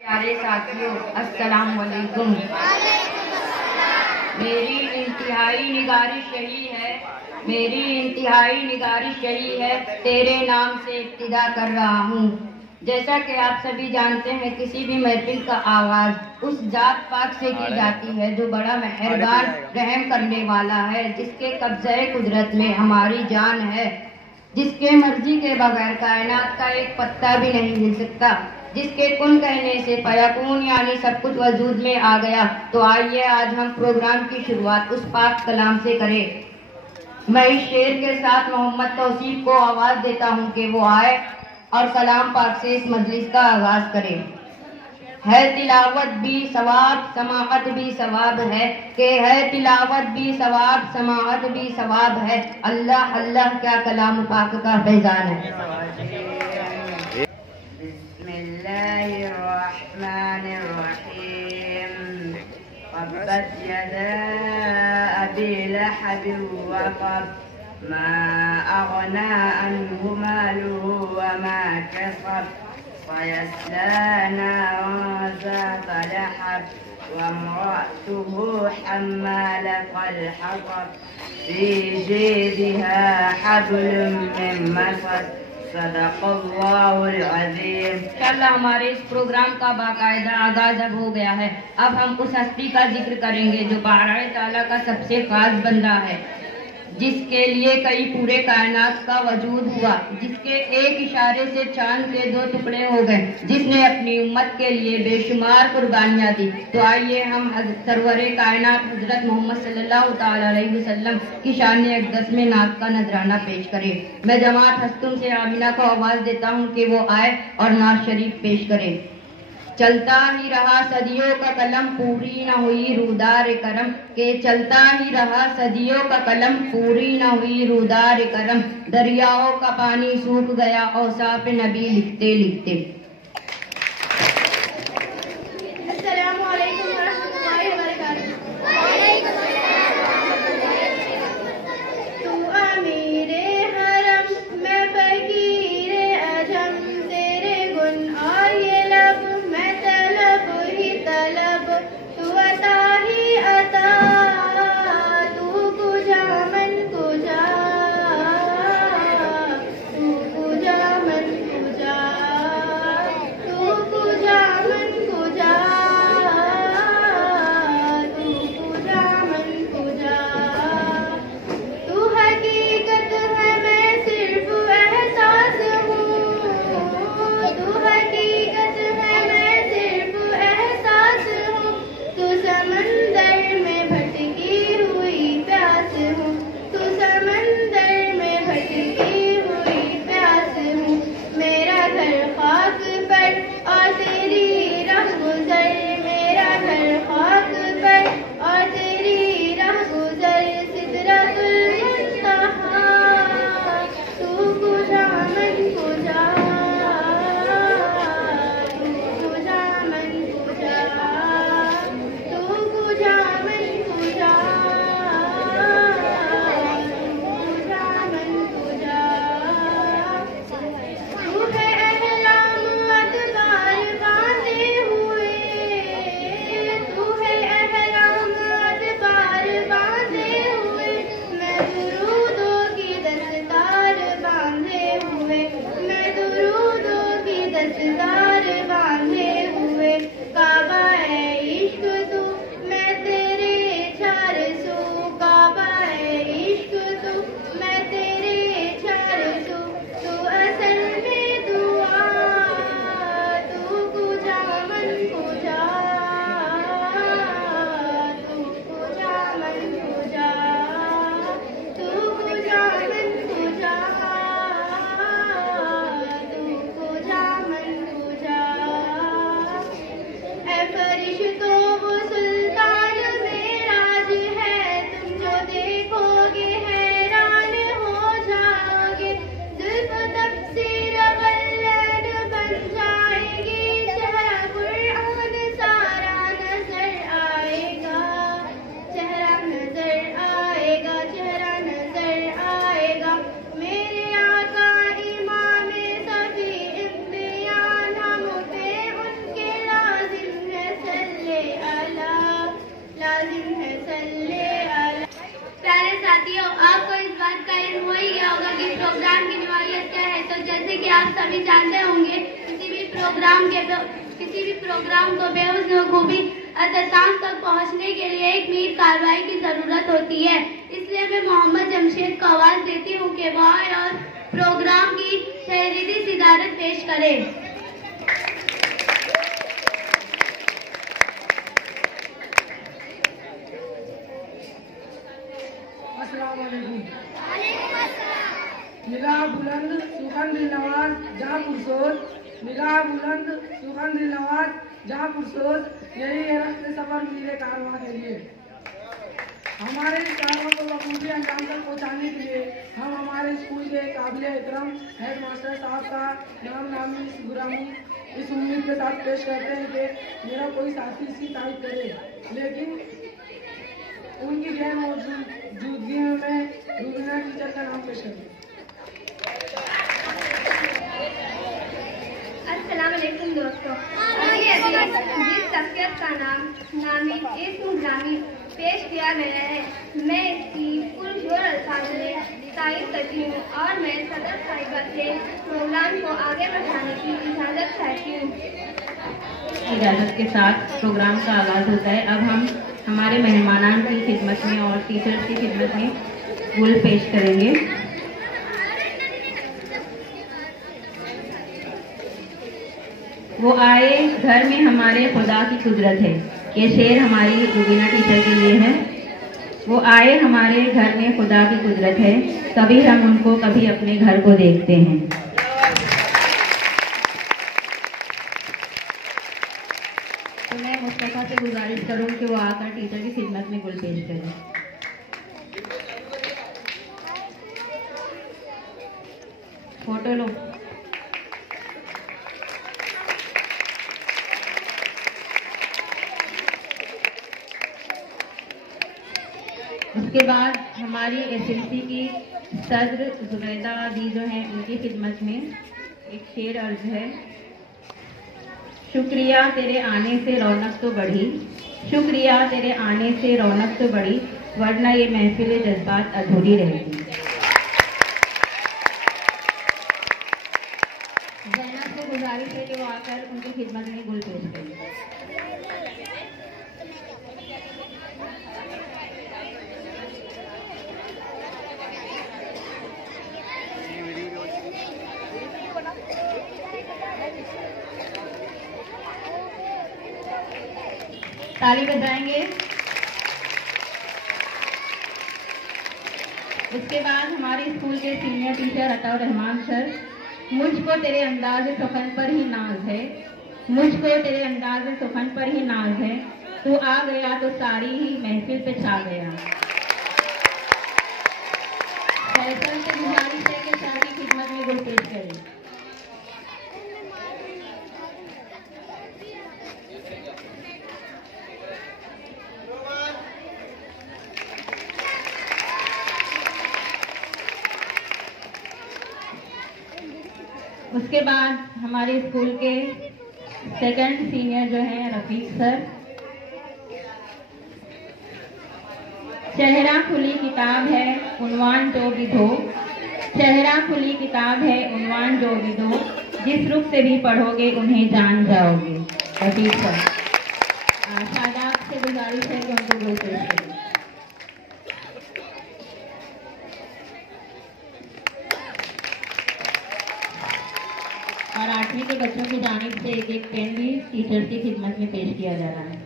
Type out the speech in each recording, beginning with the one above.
प्यारे साथियों, अस्सलाम वालेकुम। मेरी इंतहाई निगारिश यही है, तेरे नाम से इब्तिदा कर रहा हूँ। जैसा कि आप सभी जानते हैं, किसी भी महफिल का आगाज उस जात पाक से की जाती है जो बड़ा मेहरबान रहम करने वाला है, जिसके कब्ज़े कुदरत में हमारी जान है, जिसके मर्जी के बगैर कायनात का एक पत्ता भी नहीं हिल सकता, जिसके कुन कहने से फयकून यानी सब कुछ वजूद में आ गया। तो आइए आज हम प्रोग्राम की शुरुआत उस पाक कलाम से करें। मैं इस शेर के साथ मोहम्मद तौसीफ को आवाज देता हूँ कि वो आए और कलाम पाक से इस मजलिस का आगाज करें। है तिलावत भी सवाब, समाअत भी सवाब है, कि है तिलावत भी सवाब, समाअत भी सवाब है। अल्लाह अल्लाह क्या कलाम पाक का फैजान है। तब्बत यदा अबी लहब वतब, मा अगना अन्हु मालुहु वमा कसब, सयस्ला नारन ज़ात लहब, वम्रअतुहु हम्मालतल हतब, फी जीदिहा हब्लुम मिन मसद। इंशाअल्लाह हमारे इस प्रोग्राम का बाकायदा आगाज अब हो गया है। अब हम उस हस्ती का जिक्र करेंगे जो बारह ताला का सबसे खास बंदा है, जिसके लिए कई पूरे कायनात का वजूद हुआ, जिसके एक इशारे से चांद के दो टुकड़े हो गए, जिसने अपनी उम्मत के लिए बेशुमार कुर्बानियां दी। तो आइए हम सरवरे कायनात हजरत मोहम्मद सल्लल्लाहु ताला अलैहि वसल्लम की शान अक़दस में नात का नजराना पेश करें। मैं जमात हस्तुम से आमिना को आवाज देता हूँ कि वो आए और नात शरीफ पेश करें। चलता ही रहा सदियों का कलम, पूरी न हुई रूदार करम, के चलता ही रहा सदियों का कलम, पूरी न हुई रूदार करम। दरियाओं का पानी सूख गया औसाफ नबी लिखते लिखते। अस्सलामु अलैकुम वरहमतुल्लाहि वबरकातुहू। तू अमीरे हरम, मैं फकीरे अजम, तेरे गुन और ये लब, मैं तलब ही तलब, तू अता ही अता, तू कुजा मन कुजा, तू कुजा मन कुजा। प्रोग्राम की नौइयत क्या है, तो जैसे कि आप सभी जानते होंगे, किसी भी प्रोग्राम को बेखूबी अख्ताम तक पहुंचने के लिए एक मीर कार्रवाई की जरूरत होती है। इसलिए मैं मोहम्मद जमशेद को आवाज देती हूँ कि वो आए और प्रोग्राम की तहरीरी सिदारत पेश करें। अस्सलाम वालेकुम। निगाह बुलंद सुखन दिल नवाज जहाँ पुरसोज, निगाह बुलंद सुखन दिल नवाज जहाँ पुरसोज, यही है रास्ते सफर मीरे कारवां के लिए। हमारे इस कारवां को बखूबी अंजाम तक पहुँचाने के लिए हम हमारे स्कूल के काबिल एहतराम हेड मास्टर साहब का नाम नामी गुरामी इस उम्मीद के साथ पेश करते हैं कि मेरा कोई साथी इसकी तारीफ करे, लेकिन उनकी गैर मौजूदगी में रूबीना टीचर का नाम पेश करें। अस्सलाम वालेकुम दोस्तों, जिस शख्सियत का नाम नामी इस्म ग्रामी पेश किया गया है, मैं इसकी पुरजोर अल्फाज में तारीफ करती हूँ और मैं सदर साहिबा से प्रोग्राम को आगे बढ़ाने की इजाज़त चाहती हूँ। इजाज़त के साथ प्रोग्राम का आगाज़ होता है। अब हम हमारे मेहमानान की खिदमत में और टीचर्स की खिदमत में गुल पेश करेंगे। वो आए घर में हमारे खुदा की कुदरत है, ये शेर हमारी रूबीना टीचर के लिए है। वो आए हमारे घर में खुदा की कुदरत है, कभी हम उनको कभी अपने घर को देखते हैं। तो मैं मुस्तफा से गुजारिश करूं कि वो आकर टीचर की खिदमत में गुल पेश करें। फोटो लो। उसके बाद हमारी एसएलसी की सदर जुबैदा दी जो हैं, उनकी खिदमत में एक शेर अर्ज है। शुक्रिया तेरे आने से रौनक तो बढ़ी, शुक्रिया तेरे आने से रौनक तो बढ़ी, वरना ये महफिल जज्बात अधूरी रहती। जैनब से गुजारिश है कि वो आकर उनकी खिदमत में गुल पेश करें। ताली बजाएंगे। उसके बाद हमारे स्कूल के senior teacher Ataur Rahman sir, मुझको तेरे अंदाज़ सुखन पर ही नाज है, मुझको तेरे अंदाज़ सुखन पर ही नाज है, तू आ गया तो सारी ही महफिल पे छा गया। फैसल से गुजारिश है कि सर की खिदमत में गुल पेश करें। उसके बाद हमारे स्कूल के सेकंड सीनियर जो हैं रफीक सर, चेहरा खुली किताब है उन्वान जो भी दो, चेहरा खुली किताब है उन्वान जो भी दो, जिस रुख से भी पढ़ोगे उन्हें जान जाओगे। रफीक सर, शादाब से गुजारिश है कि उनको गुल पेश करें। और 8वीं के बच्चों की जानिब से एक पेन भी टीचर की खिदमत में पेश किया जा रहा है।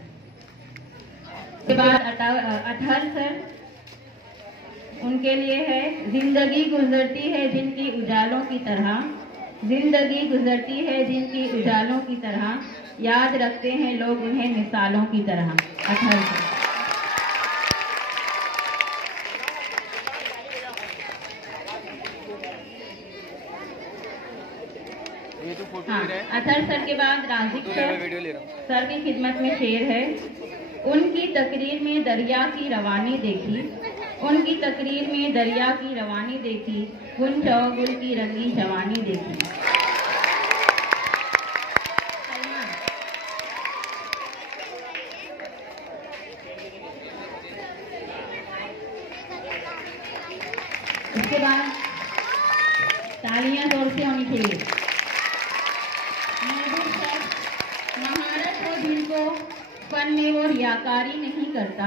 उसके बाद अतहर सर, उनके लिए है, जिंदगी गुजरती है जिनकी उजालों की तरह, जिंदगी गुजरती है जिनकी उजालों की तरह, याद रखते हैं लोग उन्हें मिसालों की तरह। अतहर सर। हाँ, अतहर सर के बाद राजिक सर की खिदमत में शेर है। उनकी तकरीर में दरिया की रवानी देखी, उनकी तकरीर में दरिया की रवानी देखी, गुल चौगुल की रंगी जवानी देखी। उसके बाद तालियां जोर से होनी चाहिए। महारत हो जिनको फन में वो रियाकारी नहीं करता,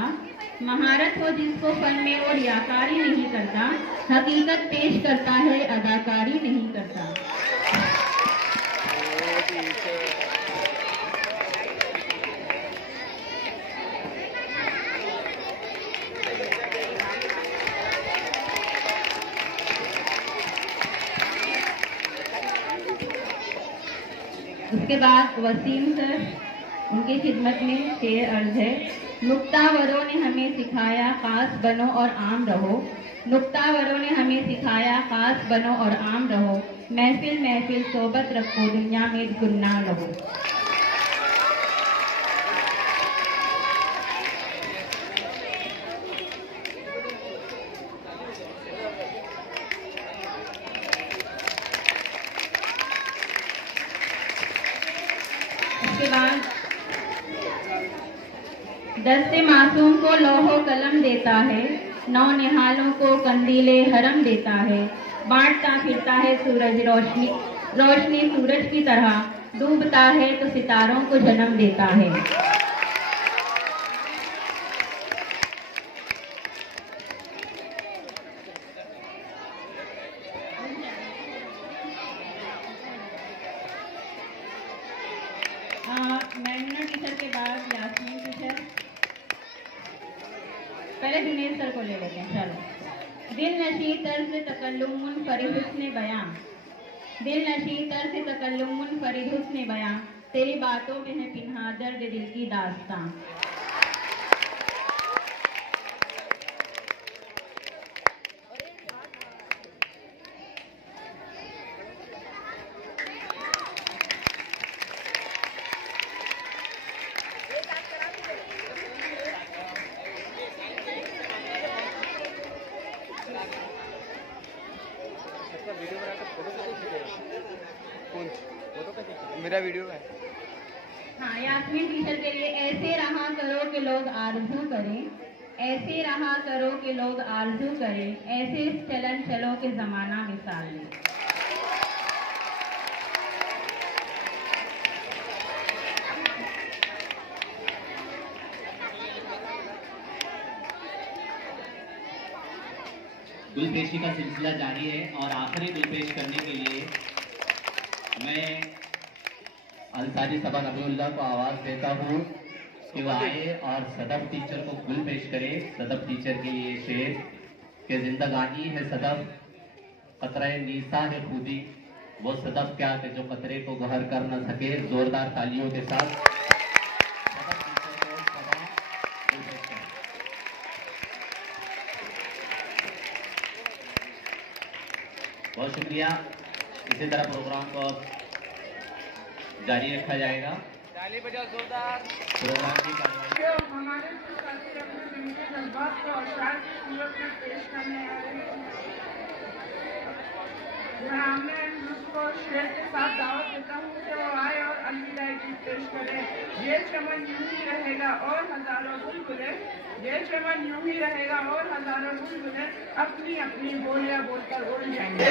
महारत हो जिसको फन में वो रियाकारी नहीं करता, हकीकत पेश करता है अदाकारी नहीं करता। उसके बाद वसीम सर, उनकी खिदमत में शेर अर्ज है। नुक्तावरों ने हमें सिखाया खास बनो और आम रहो, नुक्तावरों ने हमें सिखाया खास बनो और आम रहो, महफिल महफिल सोबत रखो दुनिया में गुमनाम रहो। उसके बाद दस्ते मासूम को लौहो कलम देता है, नौ निहालों को कंदीले हरम देता है, बांटता फिरता है सूरज रोशनी, रोशनी सूरज की तरह, डूबता है तो सितारों को जन्म देता है। मैंने टीचर के बाद यास्मीन टीचर, पहले दिनेश सर को ले लेते हैं। चलो। दिल नशी तर्ज तकल्लुमुन फरीद हुस्न बयां, दिल नशी तर्ज तकल्लुमुन फरीद हुस्न बयां, तेरी बातों में है पिन्हा दर्द दिल की दास्तां। मेरा वीडियो है। हाँ, यास्मीन टीचर के लिए ऐसे रहा करो कि लोग आरजू करें, ऐसे रहा करो कि लोग आरजू करें, ऐसे चलन चलो कि जमाना मिसाल ले। गुलपेशी का सिलसिला जारी है और आखिरी गुलपेश करने के लिए मैं अंसारी सभा नबीउल्लाह को आवाज देता हूँ कि वो आए और सदफ टीचर को गुल पेश करे। सदफ टीचर के लिए शेर के जिंदगानी है सदफ, कतरे नीसा है खुदी, वो सदफ क्या कि जो कतरे को गहर कर न सके। जोरदार तालियों के साथ सदफ टीचर को सभा गुल पेश करें। बहुत शुक्रिया। इसी तरह प्रोग्राम को जारी रखा जाएगा। ताली बजाओ जोरदार। प्रोग्राम की कार्यवाही हमारे साथी अपने दिल के जज्बात को अशार की सूरत में पेश करने आ रहे हैं। मैं उसको शेर के साथ दावत देता हूँ कि वो आए और अलविदा गीत पेश करें। ये चमन यूं ही रहेगा और हजारों बुलबुलें, ये चमन यूं ही रहेगा और हजारों बुलबुलें अपनी अपनी बोलियां बोलकर उड़ जाएंगे।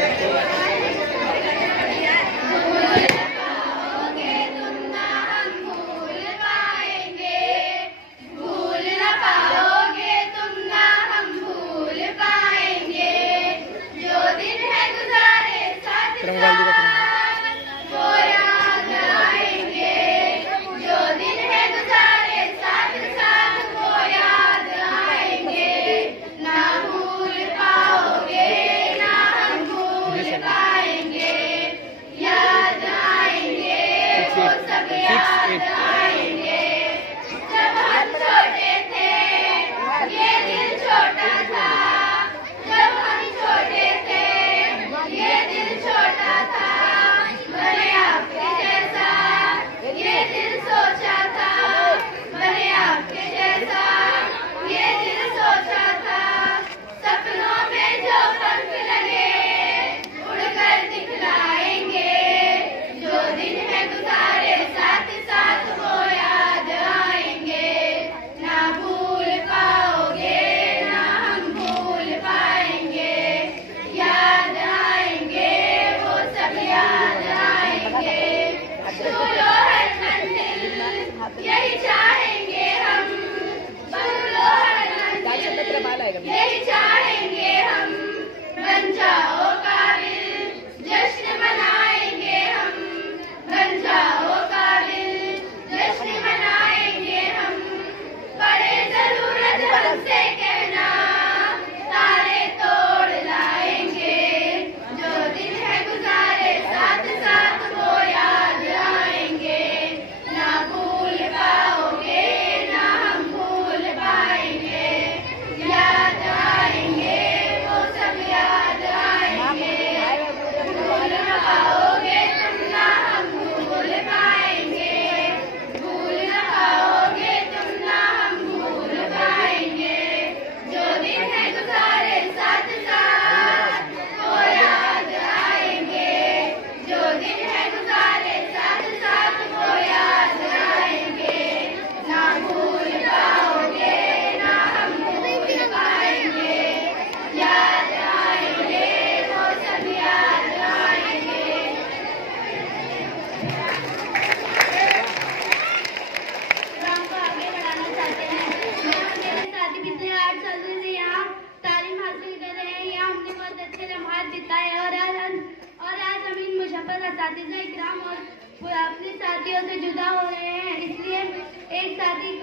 याद आए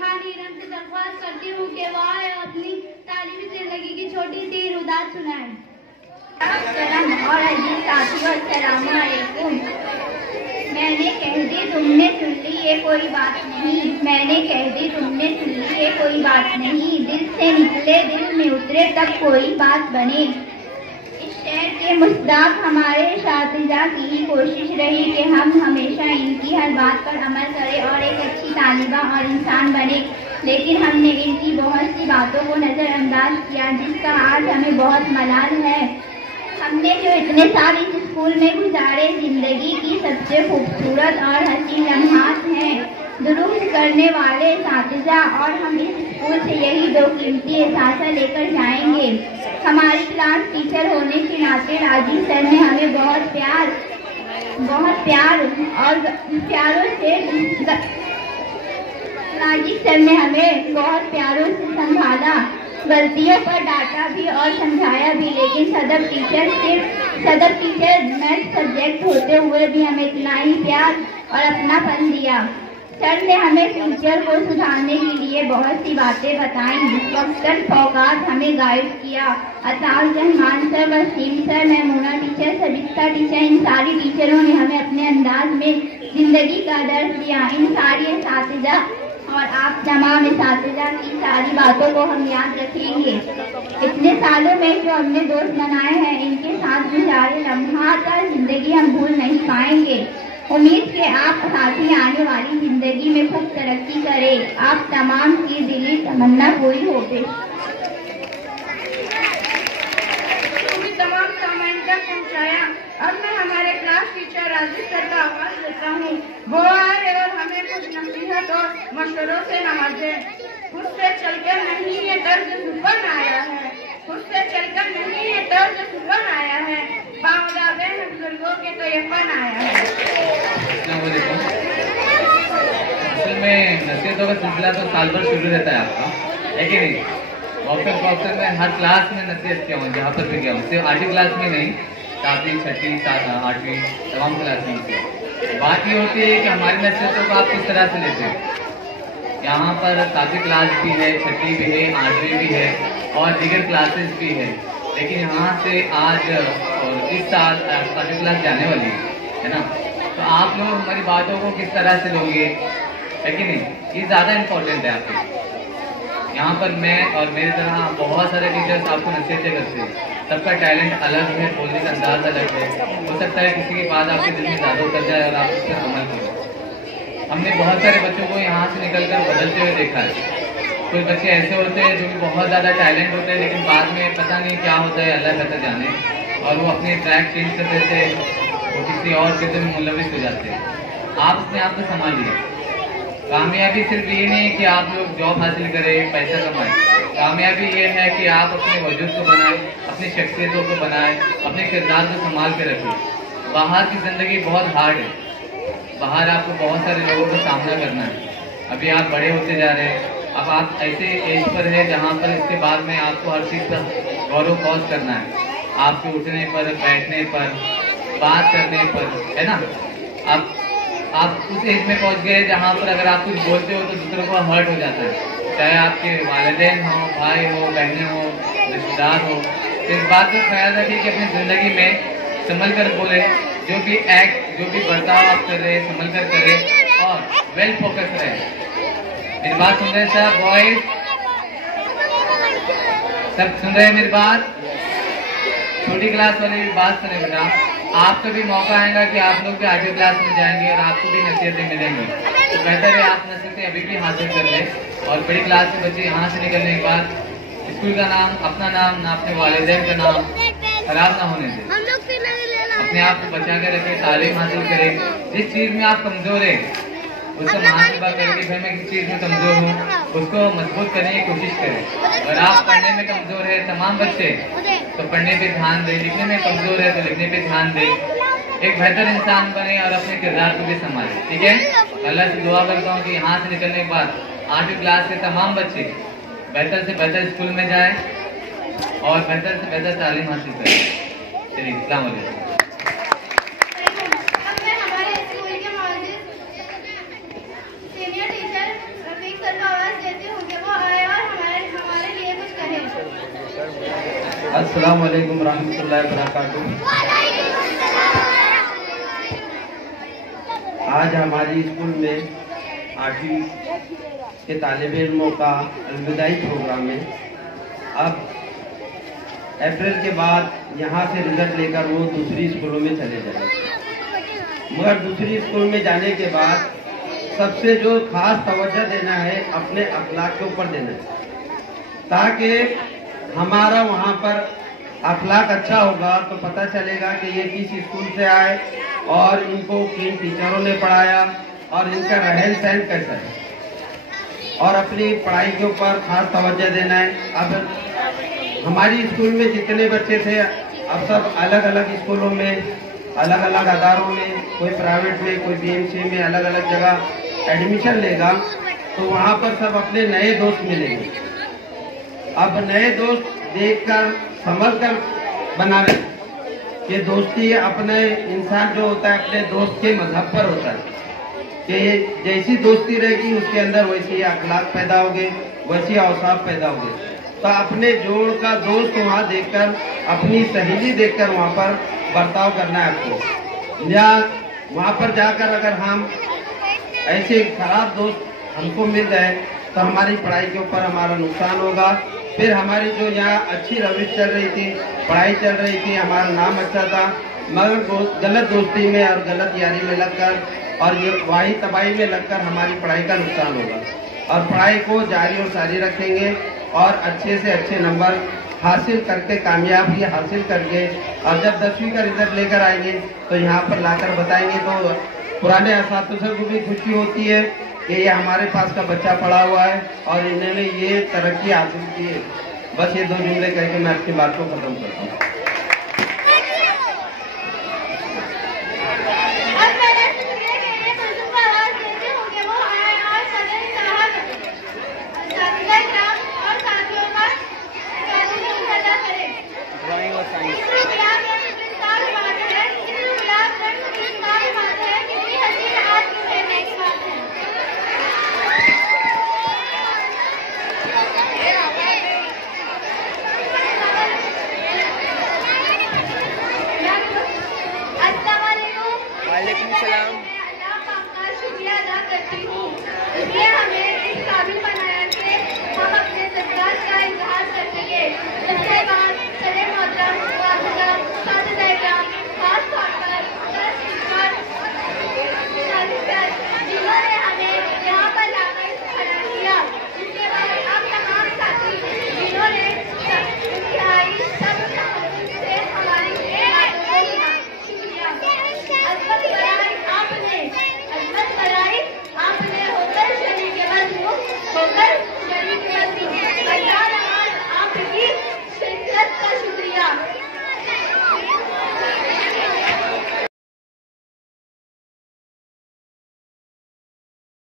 खान ईरम से दरख्वास्त करती हूँ कि वह अपनी तालीमी जिंदगी की छोटी सी रुदात सुनाए। और अजीज साथियों, अस्सलाम वालेकुम। मैंने कह दी तुमने सुन ली ये कोई बात नहीं, मैंने कह दी तुमने सुन ली ये कोई बात नहीं, दिल से निकले दिल में उतरे तब कोई बात बने। इस शहर के मुस्ताक हमारे शातिजा की ही कोशिश रही कि हम हमेशा इनकी हर बात पर अमल करें और एक अच्छी तालिबा और इंसान बने, लेकिन हमने इनकी बहुत सी बातों को नज़रअंदाज किया, जिसका आज हमें बहुत मलाल है। हमने जो इतने साल इस स्कूल में गुजारे, जिंदगी की सबसे खूबसूरत और हसीन लम्हात हैं, दुरुस्त करने वाले साथिजा, और हम इस स्कूल से यही दो कीमती एहसास लेकर जाएंगे। हमारी क्लास टीचर होने के नाते राजीव सर ने हमें बहुत प्यार और प्यारों से राजीव सर ने हमें बहुत प्यारों से संभाला, गलतियों पर डांटा भी और समझाया भी, लेकिन सदर टीचर मैथ सब्जेक्ट होते हुए भी हमें इतना ही प्यार और अपनापन दिया। सर ने हमें फ्यूचर को सुधारने के लिए बहुत सी बातें बताई, वक्तन फौकात हमें गाइड किया। Ataul Rahman sir, Waseem sir, Mahmuna teacher, Sabita teacher, इन सारी टीचरों ने हमें अपने अंदाज में जिंदगी का दर्द दिया। इन सारी असातिज़ा और आप तमाम असातिज़ा की सारी बातों को हम याद रखेंगे। इतने सालों में जो हमने दोस्त बनाए हैं, इनके साथ गुजारे लम्हात और जिंदगी हम भूल नहीं पाएंगे। उम्मीद कि आप साथी आने वाली जिंदगी में खूब तरक्की करें। आप तमाम की दिली तमन्ना पूरी हो गई। तमाम सामान तक पहुँचाया। अब मैं हमारे क्लास टीचर राजीव सर का आवाज लेता हूँ। वो आए और हमें कुछ नसीहत और मशवरों से नवाजे। उससे चलकर नहीं ये तर्ज जुबान आया है, उससे चलकर नहीं ये तर्ज जुबान आया है, बावदाबे बुजुर्गों के तो ये फन आया है। असल में नसीहतों का सिलसिला तो साल भर शुरू रहता है आपका, है कि नहीं? बॉक्सर में हर क्लास में नसीहत किया हूँ, जहाँ पर भी गया हूँ, सिर्फ 8वीं क्लास में नहीं, 7वीं 6वीं 8वीं तमाम क्लास में किया। बात ये होती है कि हमारी नसीहतों को आप किस तरह से लेते हो। यहाँ पर 7वीं क्लास भी है, 6वीं भी है, 8वीं भी है और दीगर क्लासेस भी है, लेकिन यहाँ से आज और इस साल 7वीं क्लास जाने वाली है ना, तो आप लोग हमारी बातों को किस तरह से लोगे, है कि नहीं? ये ज़्यादा इम्पोर्टेंट है आपके। यहाँ पर मैं और मेरी तरह बहुत सारे टीचर्स आपको नसीहतें करते हैं। सबका टैलेंट अलग है, बोलने का अंदाज अलग है। हो सकता है किसी की बात आपके दिल में ज़्यादा उतर जाए और आप उस पर अमल करें। हमने बहुत सारे बच्चों को यहाँ से निकलकर बदलते हुए देखा है। कुछ बच्चे ऐसे होते हैं जो कि बहुत ज़्यादा टैलेंट होते हैं, लेकिन बाद में पता नहीं क्या होता है, अल्लाह बेहतर जाने, और वो अपनी ट्रैक चेंज कर देते हैं, वो किसी और चीज़ों में मुलविस हो जाते हैं। आप अपने आप को संभालिए। कामयाबी सिर्फ ये नहीं कि आप लोग जॉब हासिल करें, पैसा कमाएं। कामयाबी ये है कि आप अपने वजूद को बनाएं, अपनी शख्सियतों को बनाएं, अपने किरदार को संभाल के रखें। बाहर की ज़िंदगी बहुत हार्ड है, बाहर आपको बहुत सारे लोगों का सामना करना है। अभी आप बड़े होते जा रहे हैं, अब आप ऐसे एज पर है जहाँ पर इसके बाद में आपको हर चीज़ पर गौरव पहुँच करना है। आपके उठने पर, बैठने पर, बात करने पर, है ना। आप उस एज में पहुंच गए जहां पर अगर आप कुछ बोलते हो तो दूसरों को हर्ट हो जाता है, चाहे आपके वालिदैन हो, भाई हो, बहनें हो, रिश्तेदार हो। तो इस बात का ख्याल रखिए कि अपनी ज़िंदगी में संभल कर बोले, जो भी एक्ट, जो भी बर्ताव आप कर रहे हैं संभल कर करें और वेल फोकस रहे। मेरी बात सुन रहे हैं सब बॉयज? सब सुन रहे हैं मेरी बात? छोटी क्लास वाले भी बात सुने बेटा। आपका भी मौका आएगा कि आप लोग भी 8वीं क्लास में जाएंगे और आपको भी नसीहतें मिलेंगी, तो बेहतर है आप नसीहतें अभी भी हासिल कर लें। और बड़ी क्लास के बच्चे यहाँ से निकलने के बाद स्कूल का नाम, अपना नाम, ना अपने वालिदैन का नाम खराब ना होने दें। अपने आप को बचा के रखें, तालीम हासिल करें। जिस चीज़ में आप कमज़ोर हैं उसको मुहासिबा करके, भाई मैं किस चीज़ में कमज़ोर हूँ, उसको मजबूत करने की कोशिश करें। और आप पढ़ने में कमज़ोर है, तमाम बच्चे, तो पढ़ने पे ध्यान दें। लिखने में कमज़ोर है तो लिखने पे ध्यान दें। एक बेहतर इंसान बने और अपने किरदार को भी संभालें, ठीक है? अल्लाह से दुआ करता हूँ कि यहाँ से निकलने के बाद 8वीं क्लास के तमाम बच्चे बेहतर से बेहतर स्कूल में जाएं और बेहतर से बेहतर तालीम हासिल करें। चलिए, अस्सलाम वालेकुम। सीनियर टीचर रफीक सर को आवाज अस्सलाम वालेकुम रहमतुल्लाहि व बरकातुहू। आज हमारी स्कूल में 8वीं के तालिब इल्मों का अलविदाई प्रोग्राम है। अब अप्रैल के बाद यहाँ से रिजल्ट लेकर वो दूसरी स्कूलों में चले जाएंगे, मगर दूसरी स्कूल में जाने के बाद सबसे जो खास तवज्जो देना है अपने अखलाक के ऊपर देना है, ताकि हमारा वहाँ पर अखलाक अच्छा होगा तो पता चलेगा कि ये किस स्कूल से आए और इनको किन टीचरों ने पढ़ाया और इनका रहन सहन कैसा है, और अपनी पढ़ाई के ऊपर खास तवज्जो देना है। अब हमारी स्कूल में जितने बच्चे थे अब सब अलग अलग स्कूलों में, अलग अलग अदारों में, कोई प्राइवेट में, कोई बीएमसी में, अलग अलग जगह एडमिशन लेगा, तो वहाँ पर सब अपने नए दोस्त मिलेंगे। अब नए दोस्त देखकर समझकर बनावे कि दोस्ती अपने इंसान जो होता है अपने दोस्त के मजहब पर होता है, कि जैसी दोस्ती रहेगी उसके अंदर वैसी अखलाक पैदा होंगे, वैसी औसाफ पैदा होंगे। तो अपने जोड़ का दोस्त वहाँ देखकर, अपनी सहेली देखकर वहाँ पर बर्ताव करना है आपको। या वहाँ पर जाकर अगर हम ऐसे खराब दोस्त हमको मिल गए तो हमारी पढ़ाई के ऊपर हमारा नुकसान होगा। फिर हमारी जो यहाँ अच्छी रविश चल रही थी, पढ़ाई चल रही थी, हमारा नाम अच्छा था, मगर गलत दोस्ती में और गलत यारी में लगकर और ये वाही तबाही में लगकर हमारी पढ़ाई का नुकसान होगा। और पढ़ाई को जारी और सारी रखेंगे और अच्छे से अच्छे नंबर हासिल करके, कामयाबी हासिल करके, और जब 10वीं का रिजल्ट लेकर आएंगे तो यहाँ पर लाकर बताएंगे तो पुराने असातिज़ा को भी खुशी होती है कि ये हमारे पास का बच्चा पढ़ा हुआ है और इन्होंने ये तरक्की हासिल की है। बस ये 2 जुमले कह के मैं आपकी बात को खत्म करता हूँ।